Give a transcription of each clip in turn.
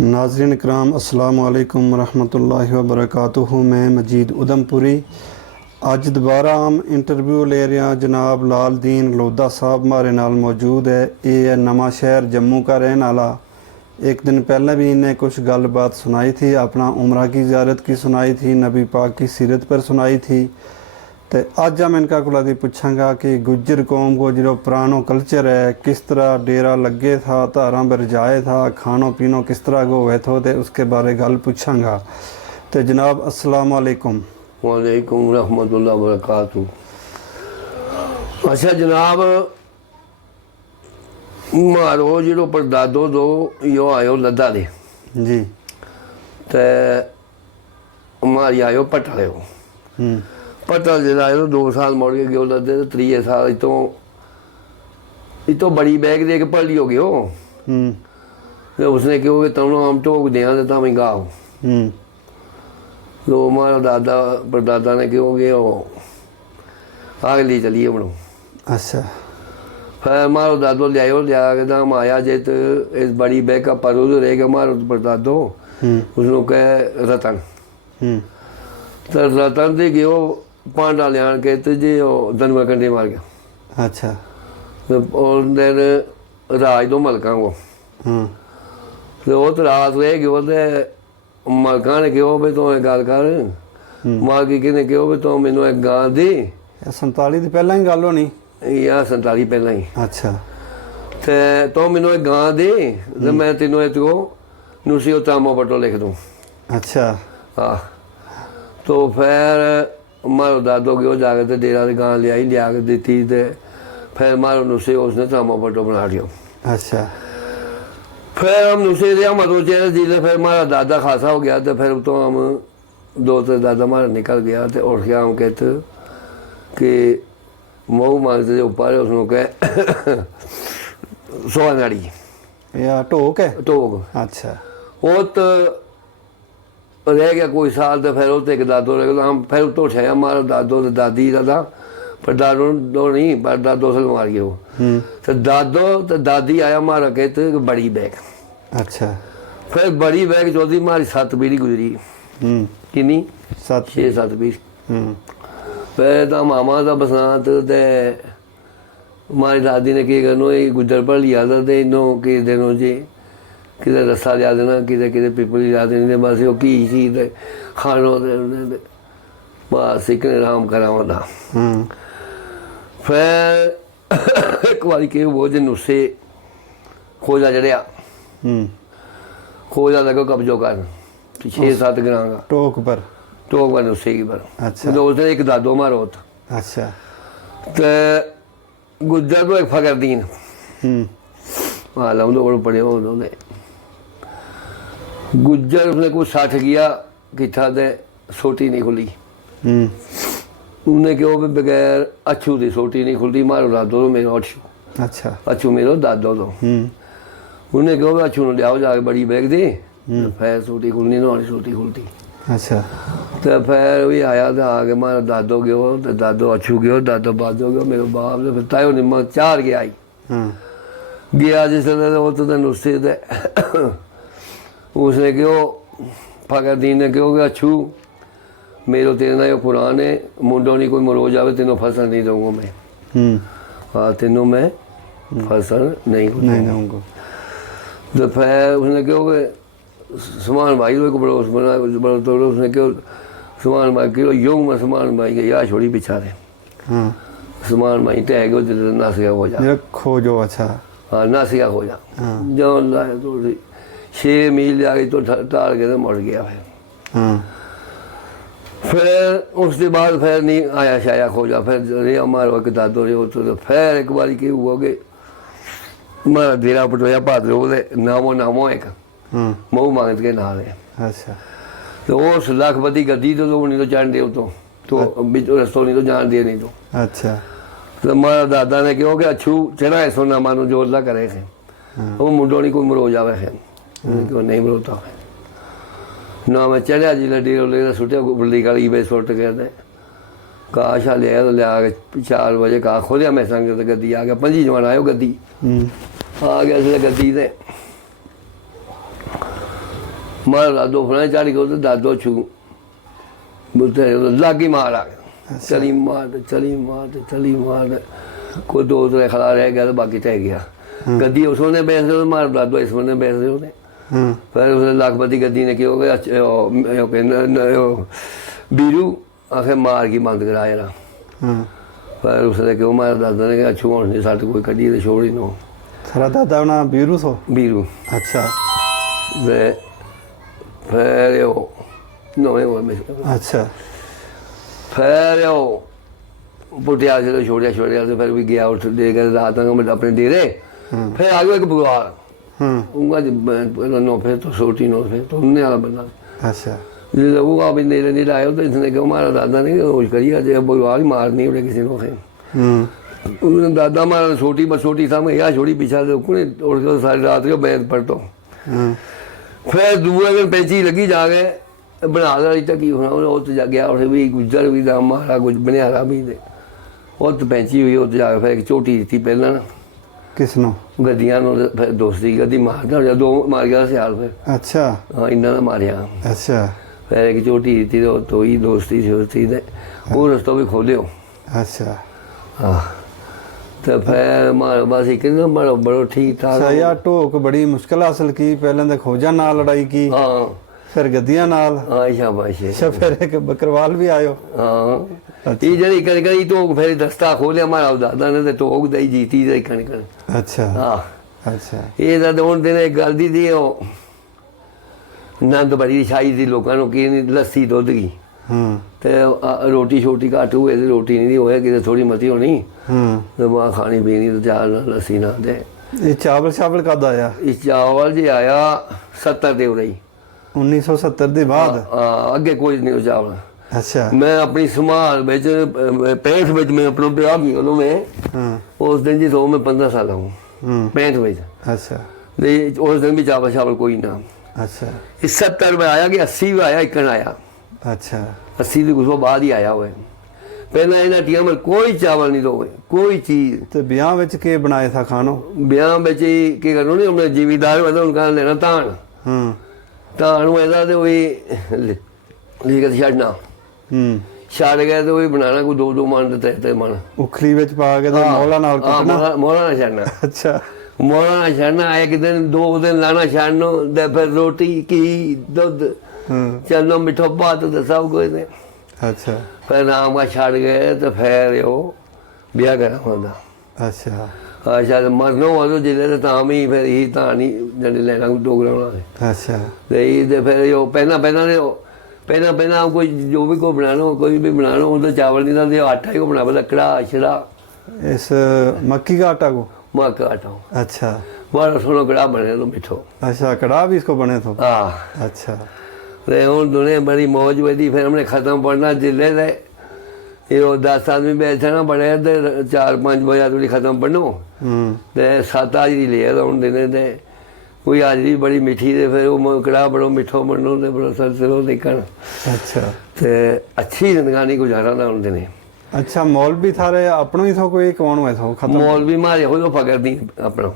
नाज़रीन इकराम अस्सलामु अलैकुम रहमतुल्लाहि व बरकातुहू। मैं मजीद उधमपुरी अज दोबारा हम इंटरव्यू ले रहे हैं। जनाब लाल दीन लोधा साहब हमारे नाल मौजूद है। ये है नवा शहर जम्मू का रहने वाला। एक दिन पहले भी इन्हें कुछ गल बात सुनाई थी, अपना उम्रा की ज़ियारत की सुनाई थी, नबी पाक की सीरत पर सुनाई थी। तो अज हम इनका कोला दी पूछांगा कि गुज्जर कौम को जो पुरानो कल्चर है, किस तरह डेरा लगे था, धारा बरजाए था, खानो पीनो किस तरह को हुए थे, तो उसके बारे गल पूछांगा। तो जनाब अस्सलाम वालेकुम। वालेकुम रहमतुल्लाह बरकातहू। अच्छा जनाब, मारो जो परदादो दो यो आयो लद्दा दे जी, ते मारी आयो पटल पटल जो आयो 2 साल मुड़ के गयो लद्दे, तो 3 साल इतो बड़ी बैग दे के पढ़ हो गयो। तो उसने क्यों कि तुम हम टोक दिया तो तम गाओ। तो हमारा दादा परदादा ने क्यों कि आग ली चलिए बनो। अच्छा, फिर मारो दादो लिया के दाम आया जे तो इस बड़ी बैग का परो रहेगा मारो परदादो उसने कह रतन। तो रतन से गयो पांडा लिया के तो जी धनवा कंडे मार गया। अच्छा, और दिन राज दो मलका को तो वो तो रात रह गयो। तो मलका ने कहो भी तू गल कर मालकी ने कहो भी तू मैनू एक गां दी। 47 तो पहला ही गल होनी या 47 पहला ही। अच्छा, तो तू मैनू एक गां दे तो मैं तेनों इतको नुसी तामो पटो लिख दूँ। अच्छा, हाँ, तो फिर मारो दादो गयो जाके तो डेरा से गां लिया के दी। तो फिर मारो नुसे उसने तामो पटो बना दियो। अच्छा, फिर हम नुसे दिया मतो चेहरे जिले फिर हमारा दादा खासा हो गया। तो फिर तो हम 2-3 दादा हमारा निकल गया। तो उठ गया हम कहते कि मऊ मांगते जो ऊपर है उसने कह सोनाड़ी या टोक है टोक। अच्छा, वो तो रह गया कोई साल। तो फिर एक दादो रह गया। हम फिर तो उठाया हमारा दादो तो दादी दादा पर दादो दो नहीं पर दादो से मार गया वो। तो दादो तो दादी आया हमारा कहते बड़ी बैग। अच्छा, फिर बड़ी बैग चौथी हमारी 7 पीढ़ी गुजरी। किन्नी 6-7 पीढ़ी। फिर तो मामा का बसंत ते हमारी दादी ने की करनो ये गुजर पर लिया था। तो इनो कि देनो जी कि रस्सा लिया देना, कि पिपली लिया देनी। बस वो घी शी खानो बस एक आराम करावा था। फिर एक बार के वो जो नुस्से खोजा चढ़िया खोजा लगा कब्जो कर 6-7 ग्राम का टोक पर नुस्से की पर। अच्छा, तो उसने एक दादो मारो होता। अच्छा, तो गुज्जर को एक फकरदीन आलम तो पड़े हो उन्होंने गुज्जर उसने कुछ 60 किया कि था ते सोटी नहीं खुली। उन्हें क्यों भी बगैर अच्छू की सोटी नहीं खुलती। मारो दादो तो मेरा अच्छू। अच्छा, अच्छू मेरो दादो तो उन्हें क्यों भी अच्छू लियाओ जाके बड़ी बैग दे फिर सोटी खुलनी ना सोटी खुलती। अच्छा, तो फिर भी आया तो आके मारा दादो गयो। तो दादो अच्छू गयो, दादो बादो गयो, मेरे बाप ने फिर तायो निम्मा 4 गया आई गया जिसने वो तो नुस्से उसने क्यों फकरदीन ने क्यों कि अच्छू मेरो तेरे ना यो कुरान है, मुंडो नहीं कोई मरोज आवे तेनों फसल नहीं दूंगा मैं। हाँ, तेनों मैं फसल नहीं दूंगा। तो फिर उसने क्यों कि समान भाई को बड़ो बड़ा तो उसने क्यों समान भाई क्यों योग में समान भाई के या छोड़ी बिछा दे। समान भाई टह गयो नस गया हो जा खोजो। अच्छा, हाँ, नस गया हो जा जो लाए तो 6 मील जाके तो टाल के तो मुड़ गया। फिर उसके बाद फिर नहीं आया शाया खोजा। फिर रे हमारा एक दादो रे तो फिर एक बार के हुआ कि हमारा डेरा पटोया भाद्रो नामो एक मऊ मांगत के नाल है। अच्छा, तो उस लाखपति गद्दी तो नहीं तो जान दे तो रस्तों नहीं तो जान दे नहीं तो। अच्छा, तो हमारा दादा ने क्यों कि अच्छू चढ़ा है सोना मानो जोरला करे थे वो मुंडो नहीं कोई मरो जावे है क्यों नहीं मरोता है ना। मैं चढ़िया जिला डेरो ले सुटिया बल्ली काली बे सुट गया घा शा लिया तो लिया के 4 बजे घा खोलिया मैं संग गद्दी आ गया 5 जवान आयो गद्दी आ गया इसलिए गद्दी ते मार दादो फलाने चढ़ गया तो दादो छू बोलते लागी मार आ गया चली मार कोई 2-3 खड़ा रह गया तो बाकी टह गया गद्दी उसने बैठ रहे मार दादो इस बंदे बैठ रहे होने फिर उसने लाखपति गद्दी ने क्या हो गया बीरू आखिर मार की बंद कराया ना फिर उसने क्यों मारा दादा ने कहा छुआ नहीं साथ कोई कड़ी तो छोड़ ही नो तेरा दादा ना बीरू सो बीरू अच्छा फिर नवे हो अच्छा फिर पुटिया चलो छोड़िया तो फिर भी गया उठ दे कर रात मैं अपने डेरे फिर आ गया एक भगवान उनका नो फिर तो सोटी नो फिर तो उनने वाला बंदा अच्छा जिससे वो आप नेड़े नहीं लाए तो इसने क्यों मारा दादा ने होश करिए जब भगवान मारनी उड़े किसी को फिर उन्होंने दादा मारा छोटी बस छोटी सामने या छोड़ी पीछा से उड़ के सारी रात को बैठ पड़ता फिर दूसरे दिन पैंची लगी जाके बना ली टकी होना उत जा गया उठे भी गुजर भी दा मारा कुछ बनया भी दे उत पैंची हुई उत जाके फिर एक झोटी दी पहला ना किसनो गद्दियां फिर दोस्ती गद्दी मारदा दो मार गया सियाल फिर अच्छा हाँ इन्ना ना मारिया अच्छा फिर एक झोटी दी तो ही दोस्ती थी वो रस्तों भी खोलियो अच्छा हाँ तो फिर मारो बस एक दिन मारो बड़ो ठीक ठाक अच्छा यार टोक बड़ी मुश्किल हासिल की पहले तो खोजा नाल लड़ाई की हाँ फिर गद्दियां नाल हाँ शाबाश अच्छा फिर एक बकरवाल भी आयो हाँ ये जड़ी कण तो फिर दस्ता खोलिया मारा दादा ने तो टोक दई जीती दई कण अच्छा हाँ अच्छा ये तो हूँ दिन एक गल दी थी नंद बड़ी छाई थी लोगों की लस्सी दुध की ते रोटी छोटी घट हुए तो रोटी नहीं होया कि थोड़ी मती होनी तो मां खानी पीनी तो चार लस्सी ना दे ये चावल शावल कद आया इस चावल जी आया 70 दे रही 1970 ਦੇ ਬਾਅਦ ਅੱਗੇ ਕੋਈ ਨਹੀਂ ਉਹ ਚਾਵਲ ਅੱਛਾ ਮੈਂ ਆਪਣੀ ਸੰਭਾਲ ਵਿੱਚ 65 ਵਿੱਚ ਮੈਂ ਆਪਣਾ ਵਿਆਹ ਵੀ ਉਦੋਂ ਮੈਂ ਉਸ ਦਿਨ ਜੀ ਤੋਂ ਮੈਂ 15 ਸਾਲ ਹੂੰ 65 ਵਿੱਚ ਅੱਛਾ ਤੇ ਉਸ ਦਿਨ ਵੀ ਚਾਵਲ ਸ਼ਾਵਲ ਕੋਈ ਨਾ ਅੱਛਾ ਇਸ 70 में आया कि 80 में आया इकन आया अच्छा 80 ਦੇ ਕੁਝ ਬਾਅਦ ਹੀ ਆਇਆ ਹੋਇਆ ਪਹਿਲਾਂ ਇਹਨਾਂ ਟੀਆਂ में ਕੋਈ ਚਾਵਲ ਨਹੀਂ ਦੋਵੇ ਕੋਈ ਚੀਜ਼ ਤੇ ਵਿਆਹ ਵਿੱਚ ਕੀ ਬਣਾਏ ਥਾ ਖਾਣੋ ਵਿਆਹ ਵਿੱਚ ਕੀ ਕਰਨੋ ਨਹੀਂ ਆਪਣੇ ਜ਼ਿਮੀਦਾਰ ਵਾਲਾ ਉਹਨਾਂ ਲੈਣਾ ਤਾਣ ਤਾਂ ਨੂੰ ਇਹਦਾ ਤੇ ਉਹੀ ਲਿਖਤ ਛੱਡਣਾ ਛੱਡ ਗਿਆ ਤੇ ਉਹੀ ਬਣਾਣਾ ਕੋਈ 2-2 ਮਣ ਤੇ ਮਣ ਉਖਲੀ ਵਿੱਚ ਪਾ ਕੇ ਤੇ ਮੋਲਾ ਨਾਲ ਕੱਟਣਾ ਮੋਲਾ ਨਾਲ ਛੱਡਣਾ ਅੱਛਾ ਮੋਲਾ ਨਾਲ ਛੱਡਣਾ ਇੱਕ ਦਿਨ 2 ਦਿਨ ਲਾਣਾ ਛੱਡਣੋ ਤੇ ਫਿਰ ਰੋਟੀ ਕੀ ਦੁੱਧ ਚੱਲੋ ਮਿੱਠਾ ਬਾਤ ਤੇ ਸਭ ਕੁਝ ਨੇ ਅੱਛਾ ਫਿਰ ਰਾਮ ਕਾ ਛੱਡ ਗਏ ਤੇ ਫਿਰ ਉਹ ਵਿਆਹ ਕਰਾ ਹੁੰਦਾ ਅੱਛਾ ਅੱਛਾ ਤੇ ਮਰਨੋਂ ਵਾਲੋ ਜਿਹੜੇ ਤਾਂ ਵੀ ਫਿਰ ਇਹ ਤਾਂ ਨਹੀਂ ਜਿਹੜੇ ਲੈਣਾ ਡੋਗਰਾ ਅੱਛਾ ਤੇ ਇਹ ਤੇ ਫਿਰ ਉਹ ਪਹਿਲਾਂ ਕੋਈ ਜੋ ਵੀ ਕੋ ਬਣਾਣਾ ਕੋਈ ਵੀ ਬਣਾਣਾ ਉਹਦਾ ਚਾਵਲ ਨਹੀਂ ਤਾਂ ਆਟਾ ਹੀ ਬਣਾ ਬਦਾ ਕੜਾ ਛੜਾ इस मक्की का आटा को माँ का आटा अच्छा बड़ा सोना कड़ा बने तो मिठो अच्छा कड़ा भी इसको बने तो हाँ अच्छा रे हूँ दुनिया बड़ी मौज बदी फिर हमने ख़त्म पढ़ना जिले थे ये 10 आदमी बैठे ना बड़े तो 4-5 बजे थोड़ी ख़त्म पढ़नो तो 7 हाजरी लिया तो हूँ दिन थे कोई हाजरी बड़ी मिठी थे फिर वो कड़ा बड़ो मिठो बननो तो बड़ा सर देखना अच्छा तो अच्छी जिंदगानी गुजारा था उन दिन अच्छा मौलवी थारे अपनो ही थो कोई कौन हुआ थो खत्म मौलवी मारे हो तो फकरदीन अपना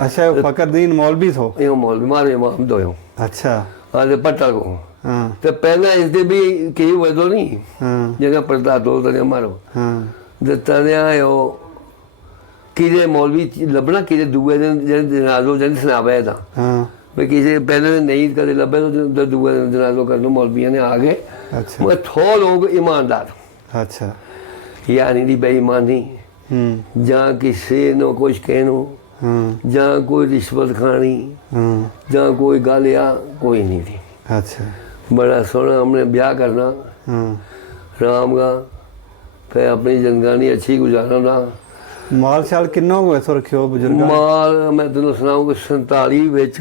अच्छा फकरदीन मौलवी थो यो मौलवी मारे इमाम दो अच्छा हाँ तो पट्टा को हाँ तो पहले इससे भी कई हुए तो नहीं हाँ जगह पड़ता दो तने मारो हाँ तने आयो किसे मौलवी लभना किसे दूए दिन जनाजो जन सुनावे था हाँ भाई किसी पहले दिन नहीं कदे लभे तो दूए दिन जनाजो कर लो मौलवियों ने आगे अच्छा मगर थो लोग ईमानदार अच्छा यानी दी बेईमानी ਜਾਂ ਕਿਸੇ ਨੂੰ ਕੁਝ ਕਹਿਣੋ ਜਾਂ ਕੋਈ ਰਿਸ਼ਵਤ ਖਾਣੀ ਜਾਂ ਕੋਈ ਗੱਲ ਆ ਕੋਈ नहीं थी अच्छा बड़ा सोना हमने ब्याह करना राम का फिर अपनी जिंदगानी अच्छी गुजारना था माल शाल किन्ना हुआ सो रखियो बुजुर्ग माल मैं तेन सुनाऊँ कि 47 ਵਿੱਚ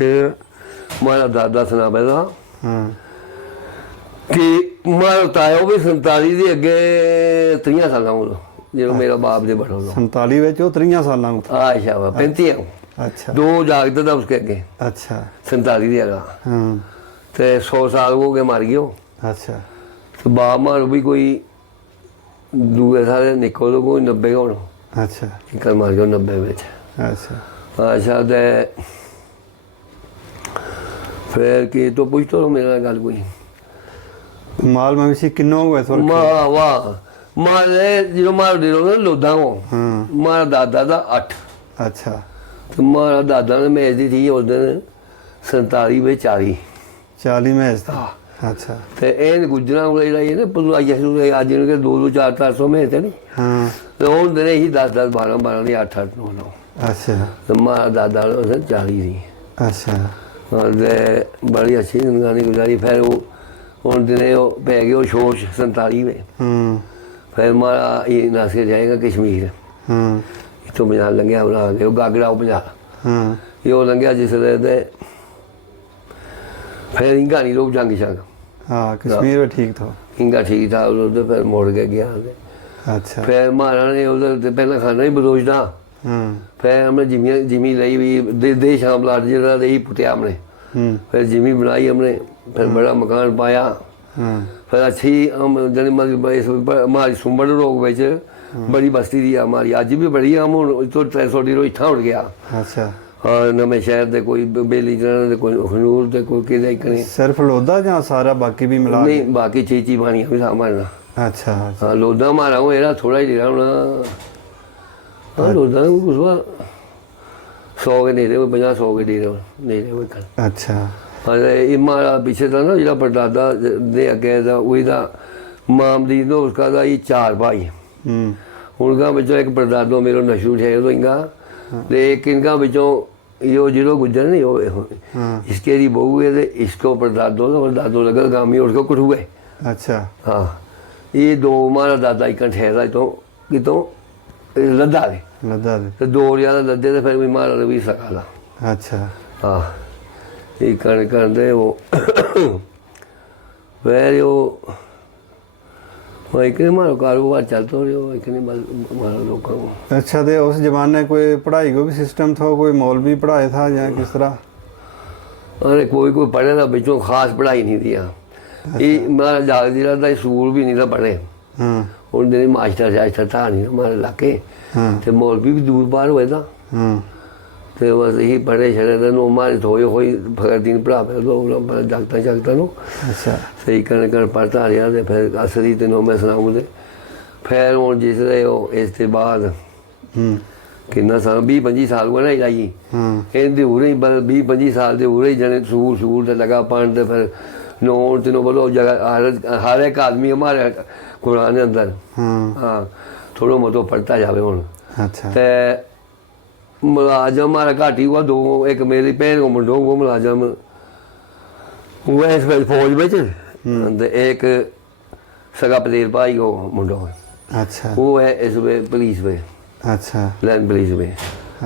मारा दादा सुना पैदा कि मारा ताया भी 47 ਦੇ ਅੱਗੇ 30 ਸਾਲਾਂ ਉਦੋਂ ਜਦੋਂ ਮੇਰਾ ਬਾਪ ਦੇ ਬੜਾ ਹੋ 47 ਵਿੱਚ ਉਹ 30 ਸਾਲਾਂ ਨੂੰ ਆਸ਼ਾ 35 अच्छा दो जागते था उसके अगे अच्छा 47 ਦੀ ਹੈਗਾ ਤੇ 100 ਸਾਲ ਹੋ ਗਏ ਮਰ ਗਿਓ अच्छा ਤੇ ਬਾਪ ਮਾਰ ਵੀ ਕੋਈ ਦੂਏ ਸਾਰੇ ਨਿਕਲ ਕੋਈ 90 ਹੋਣ अच्छा ਇੱਕ ਮਰ ਗਿਆ 90 ਵਿੱਚ अच्छा ਅੱਛਾ ਤੇ फिर कि तो पूछ तो मेरे नाल गल कोई माल मवेशी किन्नो हुए थोड़े मां वाह मारे जो मार दे रो लोदा हो हाँ मारा दादा दा 8 अच्छा ਤੇ ਮਾਰਾ ਦਾਦਾ ਨੇ ਮੈਚ ਦੀ ਸੀ ਉਸ ਦਿਨ 47 ਵਿੱਚ 40 40 मैच था अच्छा ਤੇ ਇਹ ਗੁਜਰਾਂ ਕੋਲ ਜਿਹੜਾ ਇਹ ਨਾ ਪਲੂਆ ਜਸੂ ਅੱਜ ਨੂੰ ਕਿ 2 4 400 ਮੈਚ ਤੇ ਨਹੀਂ हाँ ਤੇ ਉਹ ਦਿਨ ਹੀ 10 10 12 12 ਦੀ 8 8 9 9 अच्छा ਤੇ ਮਾਰਾ ਦਾਦਾ ਨੇ ਉਸ ਦਿਨ 40 ਸੀ अच्छा ਤੇ ਬੜੀ ਅੱਛੀ ਜ਼ਿੰਦਗੀ ਗੁਜ਼ਾਰੀ ਫਿਰ ਉਹ ਹੁਣ ਦਿਨੇ ਉਹ ਪੈ ਗਏ ਉਹ ਸ਼ੋਸ਼ 47 ਵਿੱਚ ਫਿਰ ਮਾਰਾ ਇਹ ਨਾਸੇ ਜਾਏਗਾ ਕਸ਼ਮੀਰ ਇੱਥੋਂ ਪੰਜਾਬ ਲੰਘਿਆ ਉਹ ਗਾਗੜਾ ਉਹ ਪੰਜਾਬ ਇਹ ਉਹ ਲੰਘਿਆ ਜਿਸ ਦੇ फिर हिंगा नहीं लोग जंग शंग हाँ कश्मीर में ठीक था हिंगा ठीक था उधर फिर मुड़ के गया अच्छा फिर महारा ने उधर पहला खाना ही बदोशदा फिर हमने जिमी ली भी दे शाम लाट जरा यही पुटिया हमने फिर जिमी बनाई हमने फिर बड़ा मकान पाया फिर अच्छी हम हमारी सुंबड़ रोग में बड़ी बस्ती थी हमारी अज भी बड़ी हम हूँ तो 300 डी इतना उड़ गया अच्छा और नवे शहर दे कोई बेली जन कोई खनूर दे कोई किधर कने सिर्फ लोधा या सारा बाकी भी मिला नहीं बाकी चीची बानी भी हमारा अच्छा हाँ लोधा मारा हूँ एरा थोड़ा ही दे रहा हूँ हाँ लोधा कुछ 100 के दे रहे हो 50 100 के दे रहे हो कल अच्छा अरे ये मारा पीछे था ना जिला परदादा दे अगे था वही था मामदी नो उसका था ये 4 भाई उनका बच्चों एक परदादो मेरे नशू है तो इनका एक इनका बच्चों यो जिलो गुजर नहीं हो इसके दी बहू है इसको परदादो और दादो लगा गामी उसको कुछ हुए अच्छा हाँ ये 2 हमारा दादा इकट्ठ ठहरा तो कितों लद्दा दे तो 2 ज्यादा लद्दे तो फिर भी मारा भी सका ला अच्छा हाँ ये कर दे वो फिर वो एक मारो कारोबार चलता रहो एक मारो लोगों को अच्छा तो उस जमाने कोई पढ़ाई को भी सिस्टम था कोई मौलवी पढ़ाए था या किस तरह अरे कोई पढ़े था बच्चों खास पढ़ाई नहीं दिया ये मारा जागती रहा था स्कूल भी नहीं था पढ़े उन दिन मास्टर शास्टर था नहीं हमारे इलाके तो मौलवी भी दूर बाहर हुए था तो बस यही पढ़े छड़े थे नो हमारे थोड़े होई फकर दिन पढ़ा पे तो जागता जागता नो अच्छा सही कर पढ़ता रहा तो फिर असरी तेनों मैं सुनाऊँ तो फिर हूँ जिस इस बाद किन्ना साल 20-25 साल को ना आई इनते उरे 20-25 साल के उरे जने सूर से लगा पढ़ तो फिर नो तेनों बोलो जगह हर एक आदमी हमारे कुरान अंदर हाँ थोड़ा मोटो पढ़ता जाए हूँ अच्छा तो मुलाजम हमारा घाटी हुआ 2 एक मेरी भैन को मुंडो वो मुलाजम वो है इस फौज में एक सगा पतेल भाई को मुंडो अच्छा वो है इस वे पुलिस में अच्छा लैंड पुलिस में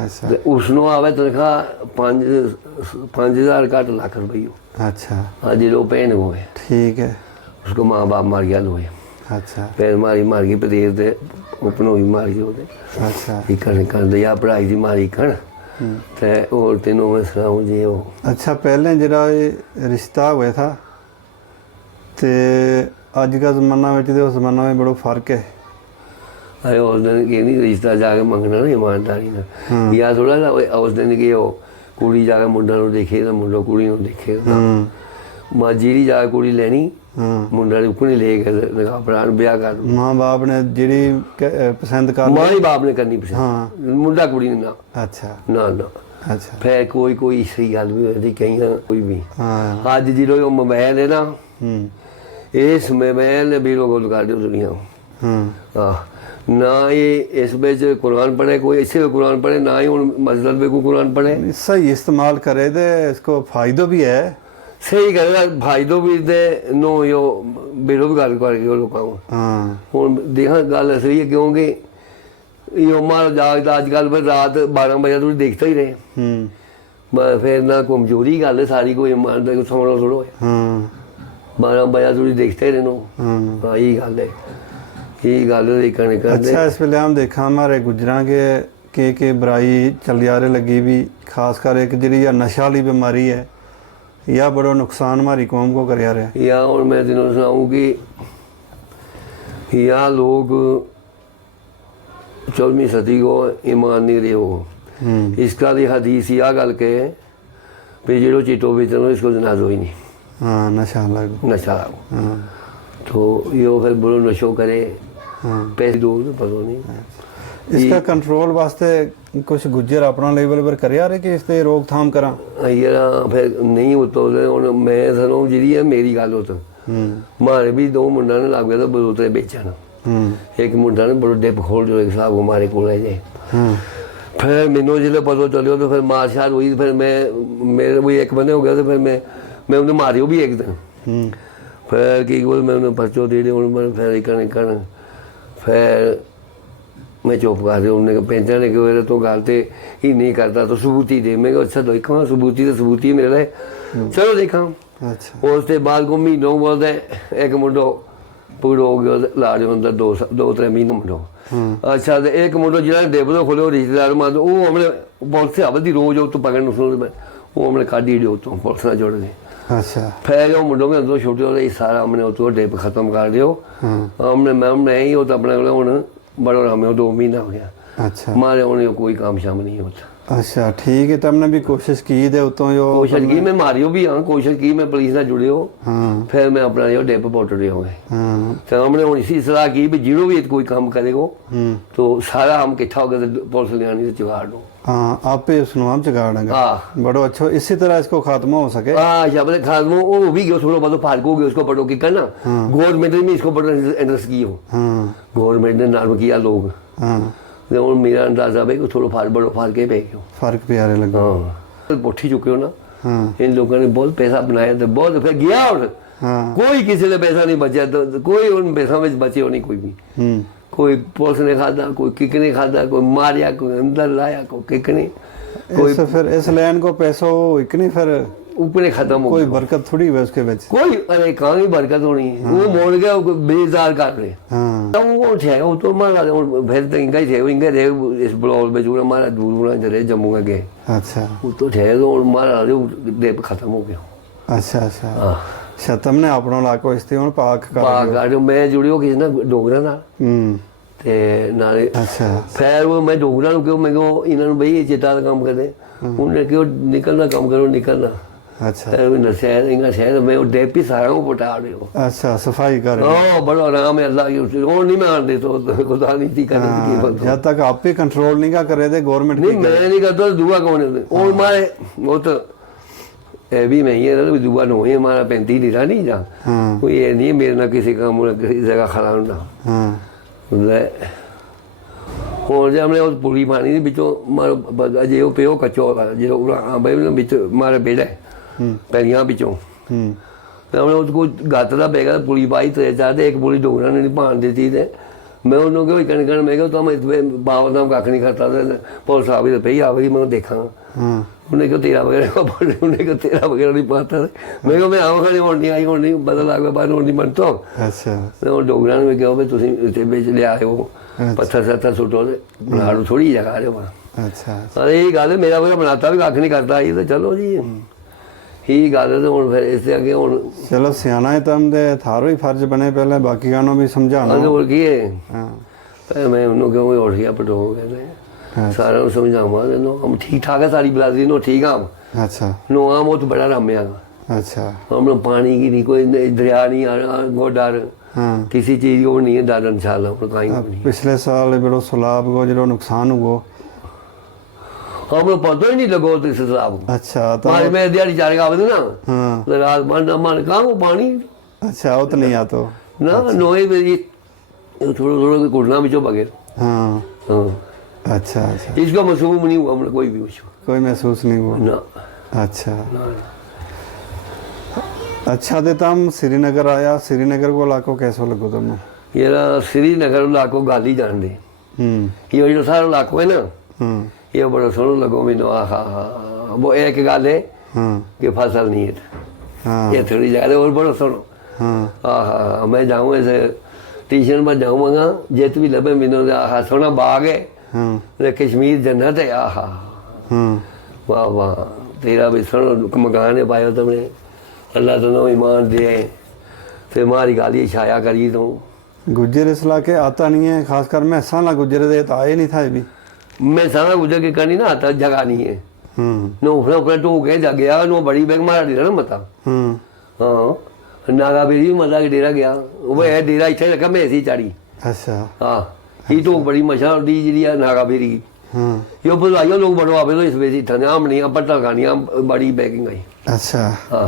अच्छा ते उसनों आवे तनख्वाह 5,000 घट लाख रुपये अच्छा आज लोग भैन को है ठीक है उसको माँ बाप मार गया लोग अच्छा फिर मार गई पतेल ते उपनोई मार गई वो अच्छा कर दिया पढ़ाई की मारी कण ते और तेनों मैं सुनाऊँ जी वो अच्छा पहले जरा ये रिश्ता हुआ था ते अज का जमाना में उस जमाना में बड़ा फर्क है अरे उस दिन कि नहीं रिश्ता जाके मंगना ना ईमानदारी ना या थोड़ा सा उस दिन कि वो कुड़ी जाके मुंडा नूं देखे तो मुंडा कुड़ी नूं देखे मां जीरी जाके कुड़ी लेनी मुंडा ने उकनी ले गए प्राण ब्याह कर माँ बाप ने जी पसंद कर माँ ही बाप ने करनी पसंद मुंडा कुड़ी ने ना अच्छा ना ना अच्छा फिर कोई सही गल भी होती कहीं कोई भी हाँ अज जो मोबाइल है ना इस मोबाइल ने भी लोग कर दो दुनिया हाँ ना ये इस बेच कुरान पढ़े कोई ऐसे कुरान पढ़े ना ही हूँ मस्जिद में कोई कुरान पढ़े सही इस्तेमाल करे तो इसको फायदा भी है सही करेगा फायदो भी दे नो यो बेरोजगार कर लोगों को हूँ देखा गल सही है क्योंकि यो मार जागता अजकल फिर रात 12 बजे तुम देखते ही रहे फिर ना कमजोरी गल है सारी कोई ईमानदारी सोना थोड़ो 12 बजे तुम देखते ही रहनो हाँ यही गल है यही गल देखने अच्छा इस वे हम देखा हमारे गुजरां के बुराई चलियारे लगी भी खास कर एक जी नशा वाली बीमारी है या बड़ा नुकसान हमारी कौम को कर रहा है या और मैं तेनों सुनाऊँ कि या लोग 14वीं सदी को ईमान नहीं रहे हो इसका भी हदीस या गल के भी जो चीटो बेचना इसको जनाजो ही नहीं, हाँ नशा लागू। नशा लागू। हाँ तो यो फिर बोलो नशो करे, हाँ। पैसे दो तो पता नहीं। इसका कंट्रोल वास्ते कुछ गुज्जर अपना लेवल पर करे रहे कि इसते रोकथाम करा? यार फिर नहीं होता हूँ मैं सुनो जी है मेरी गल हो तो मारे भी दो मुंडा ने लग गया तो बदोतरे बेचन, एक मुंडा ने बड़ो डिप खोल जो एक साहब हमारे को जे। फिर मैनू जो पता चलो तो फिर मार शार हुई, फिर मैं मेरे भी एक बंदे हो गया तो फिर मैं उन्हें मारियो भी एक दिन। फिर की बोल मैं उन्हें पर्चो दे दिया, फिर एक फिर मैं चुप कर दिया। उन्होंने पेंचा ने कहा तो गलते ही नहीं करता तो सबूती दे। मैं कहा अच्छा देखा सबूती तो सबूती मेरे लिए, चलो देखा। अच्छा उसके बाद को महीनों बोलते एक मुंडो पूरा हो गया लाज अंदर 2-3 महीने मुंडो। अच्छा तो एक मुंडो जिन्हें डेब तो खोलो रिश्तेदार मान वो हमने पुलिस आवती रोज तो पकड़ वो हमने काढ़ी जो तो पुलिस ना जोड़ दी। अच्छा फिर वो मुंडों के अंदर छोटे होते सारा हमने उतो डेप खत्म कर दियो। हमने मैं ही होता अपने को हूँ बड़ा हमें 2 महीना हो गया। अच्छा हमारे होने कोई काम शाम नहीं होता। अच्छा ठीक है, तुमने भी कोशिश की दे उतों जो कोशिश की मैं मारियो भी हाँ, कोशिश की मैं पुलिस से जुड़े हो। हाँ फिर मैं अपना जो डिप पोट रहे हो गए। हाँ तो हमने हूँ इसी सलाह की भी जीरो भी कोई काम करेगो तो सारा हम इकट्ठा हो गए पुलिस ले आनी तो जुगाड़ दो। हाँ आप ही उसको हम जगाड़ेंगे। हाँ बड़ो अच्छा, इसी तरह इसको खात्मा हो सके। हाँ शब्द खास वो भी गयो थोड़ा बहुत फार्क हो गया उसको पढ़ो कि करना गवर्नमेंट ने इसको पढ़ो इंटरेस्ट की हो, गवर्नमेंट ने नाम किया लोग। हाँ और मेरा अंदाजा भाई थोड़ा फार्क बड़ो फार्क ही पे गयो। फर्क भी आ रहा लगा। हाँ पुठी चुके हो ना। हाँ इन लोगों ने बहुत पैसा बनाया तो बहुत फिर गया और हाँ कोई किसी ने पैसा नहीं बचा तो कोई उन पैसा में बचे हो नहीं कोई भी। कोई पुलिस ने खादा, कोई किक ने खादा, कोई मारिया, कोई अंदर लाया, कोई किक ने कोई फिर इस लैन को पैसों इतनी फिर ऊपर खत्म हो कोई गया। बरकत थोड़ी हुई उसके बिच कोई अरे कहाँ की बरकत होनी है। वो मोड़ गया वो बेजार कर रहे। हाँ तो वो थे वो तो मारा फिर तो इनका ही थे इनका थे इस ब्लॉक में जो हमारा दूर बना इधर जम्मू का गए अच्छा वो तो थे तो मारा डेप खत्म हो गया। अच्छा अच्छा हाँ अच्छा तुमने अपना इलाको इस ते पाक कर पाक मैं जुड़ियो किसी ना डोगरा नाल ते नाले। अच्छा फिर वो मैं डोगरा क्यों मैं कहो इन्होंने भाई ये चिट्टा का काम करते उन्हें क्यों निकलना काम करो निकलना। अच्छा फिर मैं शहर इनका शहर मैं वो डेप ही सारा को पटा रहे हो। अच्छा सफाई कर ओ बड़ा आराम है अल्लाह की वो नहीं मानते तो खुदा नहीं थी करने की बात। जब तक आप ही कंट्रोल नहीं का करे थे गवर्नमेंट नहीं मैं नहीं करता दुआ कौन है और मारे वो तो ये भी मैं ये ना दुआ न हुई हमारा 35 लीरा नहीं जा कोई ये नहीं मेरे ना किसी काम किसी जगह खड़ा होना। और जब हमने उस पूरी पानी बिचों मारो जे वो पियो कच्चो जो हाँ भाई बिच मारे बेड़ा पैलियां बिचों हमने उसको गाता पेगा पूरी पाई 3-4 एक पूरी डोगरा ने नहीं पान देती थे। मैं उन्होंने कण कण मैं तो मैं बाबा नाम कख नहीं करता पुलिस आ भी पे आ गई मैं देखा उन्हें क्यों तेरा वगैरह उन्हें क्यों तेरा वगैरह नहीं पाता मैं कहो मैं आवा खड़ी होनी आई होनी पता लग गया बाहर होनी मन तो। अच्छा मैं डोगरा ने कहो भाई तुम बेच लिया हो पत्थर सत्थर सुटो बनाड़ो थोड़ी जगह रहे वहाँ। अच्छा अरे यही गल है मेरा वगैरह बनाता भी कख नहीं करता ये तो चलो जी यही गल है तो हूँ फिर इससे अगे हूँ चलो सियाना है तुम दे थारो ही फर्ज बने पहले बाकी गानों भी समझाना और की है। हाँ फिर मैं उन्होंने क्यों उठ गया पटो कहते सारा समझावा हम ठीक ठाक है सारी बिरादरी नो ठीक हम अच्छा नो आम वो तो बड़ा राम्या अच्छा हम लोग पानी की नहीं कोई दरिया नहीं आ रहा कोई डर हाँ किसी चीज को नहीं है डर इंशाल्लाह कहीं नहीं। पिछले साल बड़ो सैलाब को जो नुकसान हुआ हम लोग पता ही नहीं लगो तो इस हिसाब अच्छा तो हमारे में दिहाड़ी चार का ना हाँ तो रात मान कहाँ वो पानी अच्छा वो तो नहीं आ तो ना नोए में थोड़ा थोड़ा कुड़ना भी जो बगैर। हाँ हाँ अच्छा अच्छा इसका मसूम नहीं हुआ हमने कोई भी कुछ कोई महसूस नहीं हुआ ना अच्छा ना। अच्छा तो तुम श्रीनगर आया श्रीनगर को इलाको कैसो लगो तुम ये श्रीनगर इलाको गाली जान दे ये जो सारा इलाको है ना ये बड़ा सोनो लगो मैंने हाँ वो एक गल है कि फसल नहीं है ये थोड़ी जगह और बड़ा सोनो हाँ मैं जाऊँ ऐसे ट्यूशन पर जाऊँगा जेत भी लभे मैंने हाँ सोना बाग है कश्मीर जन्नत है आहा वाह वाह तेरा भी सोनो मकान है पाया तुमने अल्लाह तो ईमान दे फिर हमारी गाली छाया करी तो गुज्जर इस इलाके आता नहीं है खासकर मैं साला गुज्जर दे तो आए नहीं था भी मैं सारा गुजर के करनी ना आता जगह नहीं है ਨੂੰ ਫਿਰ ਆਪਣੇ ਢੋ ਕੇ ਜਾ ਗਿਆ ਨੂੰ ਬੜੀ ਬੈਗ ਮਾਰਾ ਡੇਰਾ ਨਾ ਮਤਾ ਹਾਂ ਨਾਗਾ ਬੇਰੀ ਮਜ਼ਾ ਕੇ ਡੇਰਾ ਗਿਆ ਉਹ ਇਹ ਡੇਰਾ ਇੱਥੇ ਲੱਗਾ ਮੈਂ ਸੀ ਚਾੜੀ ਅੱਛਾ ਹਾਂ ਇਹ ਤੋਂ ਬੜੀ ਮਸ਼ਾ ਦੀ ਜਿਹੜੀ ਆ ਨਾਗਾ ਬੇਰੀ यो बुलाइयो लोग बड़ो आवे तो इस वेसी थाने आमनियां पट्टा गानियां बड़ी बैगिंग आई अच्छा हाँ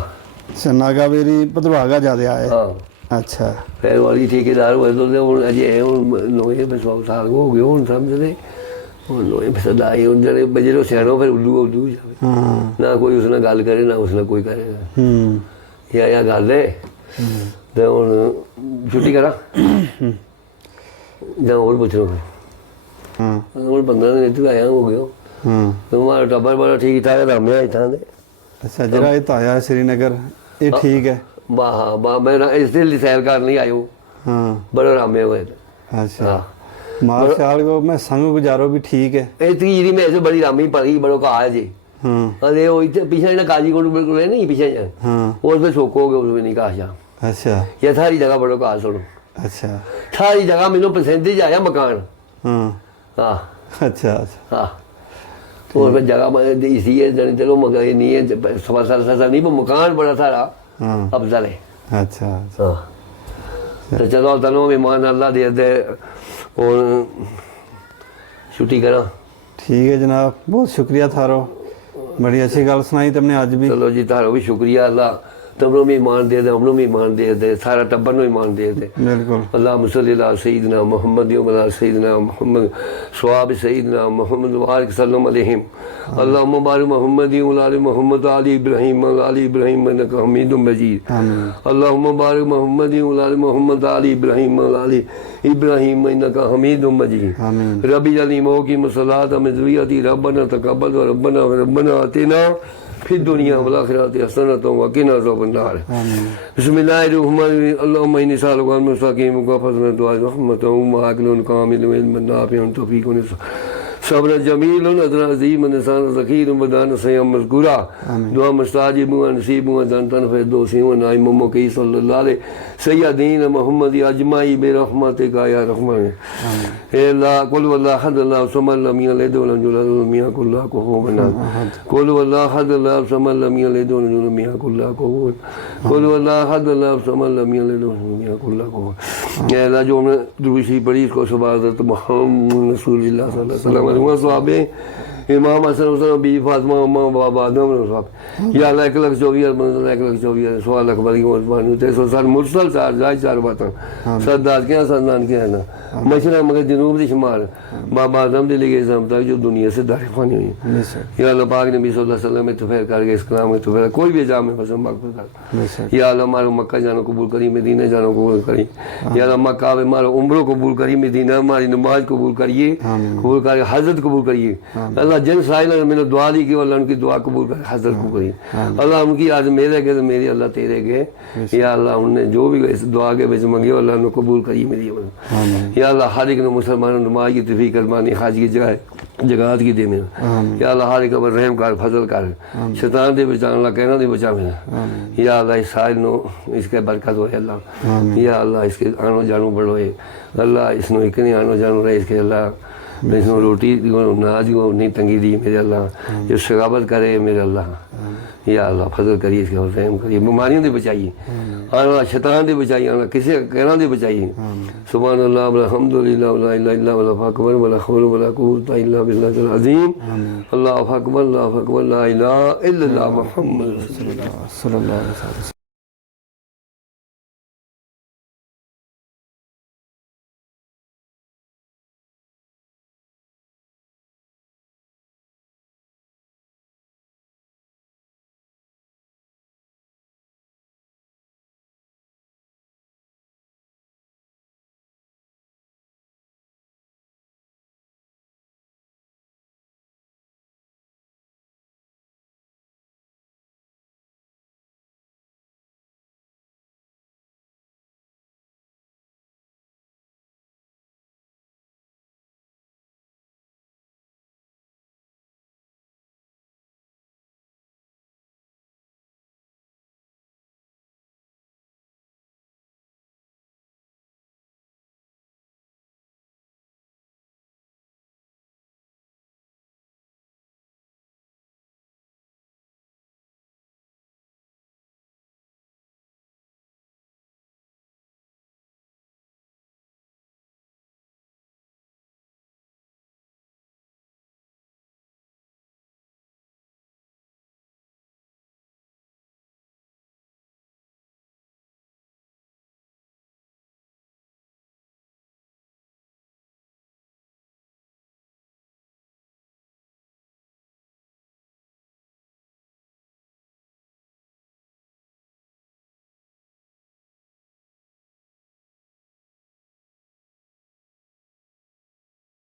अच्छा नागाबेरी भदवागा ज्यादा आए हाँ अच्छा फिर वाली ठेकेदार हुए तो हुन अजे हुन लोए बस साल हो गए हुन समझदे हुन लोए बस दाई हुन जड़े बजरो सियानो फिर उल्लू जावे हाँ ना कोई उसने गल करे ना उसने कोई करे या गल है ते हुन छुट्टी करा जां और पूछ लो हाँ और 15 दिन तक आया हो गयो तुम्हारा टब्बर बड़ा ठीक ठाक रम्या इतना दे अच्छा जरा ये ताया है श्रीनगर ये ठीक है वाह वाह मैं इसलिए सैर करने आयो हाँ बड़ा रम्या हुए अच्छा हाँ मार्शाल को मैं संग गुजारो भी ठीक है ए ती जी में ऐसे बड़ी रामी पड़ी बड़ो का है जी अरे वो इतने पीछे ना काजी कोट बिल्कुल है नहीं पीछे हाँ उसमें सोकोगे उसमें नहीं कहा अच्छा ये सारी जगह बड़ो का सुनो अच्छा सारी जगह मैंने पसंदीज आया मकान हाँ हाँ अच्छा अच्छा हाँ और फिर जगह इसी है चलो मगर नहीं है सवा साल नहीं पर मकान बड़ा सारा हाँ अफजल है अच्छा हाँ तो चलो तनो मेहमान अल्लाह दे दे और छुट्टी करा ठीक है जनाब बहुत शुक्रिया थारो बड़ी अच्छी गल सुनाई तुमने आज भी चलो जी तारो भी शुक्रिया अल्लाह तुमनो भी ईमान दे दे हमनो भी ईमान दे दे सारा टब्बर नो ईमान दे दे बिल्कुल अल्लाह मुसल्ली अला सय्यिदना मुहम्मद व सय्यिदना मुहम्मद सवाब सय्यिदना मुहम्मद वारिक सल्लम अलैहिम अल्लाहुम्मा बारिक मुहम्मद व आलि मुहम्मद आलि इब्राहीम इन्नका हमीदुम मजीद अल्लाहुम्मा बारिक मुहम्मद व आलि मुहम्मद आलि इब्राहीम इन्नका हमीदुम मजीद आमीन रब्बी जल्ली मौकी मसलात में ज़ुरियती रब्बना तक़ब्बल व रब्बना आतिना फिर दुनिया वल आखिरत हसनत व क़िना अज़ाबन्नार बिस्मिल्लाहिर्रहमानिर्रहीम अल्लाहुम्मा इन्नी असअलुका मुस्तक़ीम व फज़लन दुआ रहमत व अक़लन कामिल व इल्मन नाफ़िअन तौफ़ीक़न सब्र जमील अदर अज़ीम निसान ज़कीर बदान सयम मज़कूरा दुआ मुस्ताजिब व नसीब व जनतन फ़िरदौसी व नाइम मुक़ी सल्लल्लाहु अलैहि सय्यदीन मुहम्मद अजमाई बिरहमतिका या रहमान हे अल्लाह कुल वल्लाह अहद अल्लाहु समद लम यलिद व लम यूलद व लम यकुल लहु कुफुवन अहद कुल वल्लाह अहद अल्लाहु समद लम यलिद व लम यकुल लहु कुफुवन कुल वल्लाह अहद अल्लाहु समद लम यलिद व लम यकुल लहु कुफुवन हे अल्लाह जो हमने दुरूशी पढ़ी इसको सुभानत मोहम्मद रसूलुल्लाह सल्लल्लाहु अलैहि वसल्लम सहाबे इमाम हसन हुसैन बीबी फातिमा अम्मा बाबा आदम साहब या अल्लाह 1,24,000 बंदे 1,24,000 सवाल अकबर की मेहरबानी 360 मुरसल चार जाय चार बातें सद्दात के सन्नान के है ना मशरक मगर जनूब दी शुमार बाबा आदम दे लेके इस्लाम तक जो दुनिया से दारिफानी हुई या अल्लाह पाक नबी सल्लल्लाहु अलैहि वसल्लम में तौफीक करके इस कलाम में तौफीक कोई भी जाम में पसंद मकबूल कर या अल्लाह मारो मक्का जानो कबूल करी मदीना जानो कबूल करी या अल्लाह मक्का में मारो उम्र कबूल करी मदीना हमारी नमाज कबूल करिए कबूल कर हजरत कबूल करिए अल्लाह जिन साइल ने मैंने दुआ दी कि अल्लाह उनकी दुआ कबूल कर हजरत को करी अल्लाह उनकी आज मेरे गए तो मेरी अल्लाह तेरे गए या अल्लाह उन्होंने जो भी इस दुआ के बिच मंगे अल्लाह ने कबूल करी मेरी या अल्लाह हर एक मुसलमानों नमाज की तौफीक करवानी हाज की जगह की दे मेरा या अल्लाह हर एक पर रहम कर फजल कर शैतान दे बचाने अल्लाह कहना दे बचा मेरा या अल्लाह इस साइल नो इसके बरकत हो अल्लाह या अल्लाह इसके आनो जानो बढ़ो अल्लाह इसनो इतनी आनो जानो रहे इसके अल्लाह इसमें रोटी नाज को नहीं तंगी दी मेरे अल्लाह जो शगावत करे मेरे अल्लाह या अल्लाह फजल करिए इसके रहम करिए बीमारियों से बचाइए आना शैतान से बचाइए आना किसी कहना से बचाइए सुभान अल्लाह अल्हम्दुलिल्लाह ला इलाहा इल्ला अल्लाहु अकबर वला हौला वला कुव्वता इल्ला बिल्लाहिल अज़ीम अल्लाहु अकबर ला इलाहा इल्लल्लाह मुहम्मद रसूलुल्लाह सल्लल्लाहु अलैहि वसल्लम।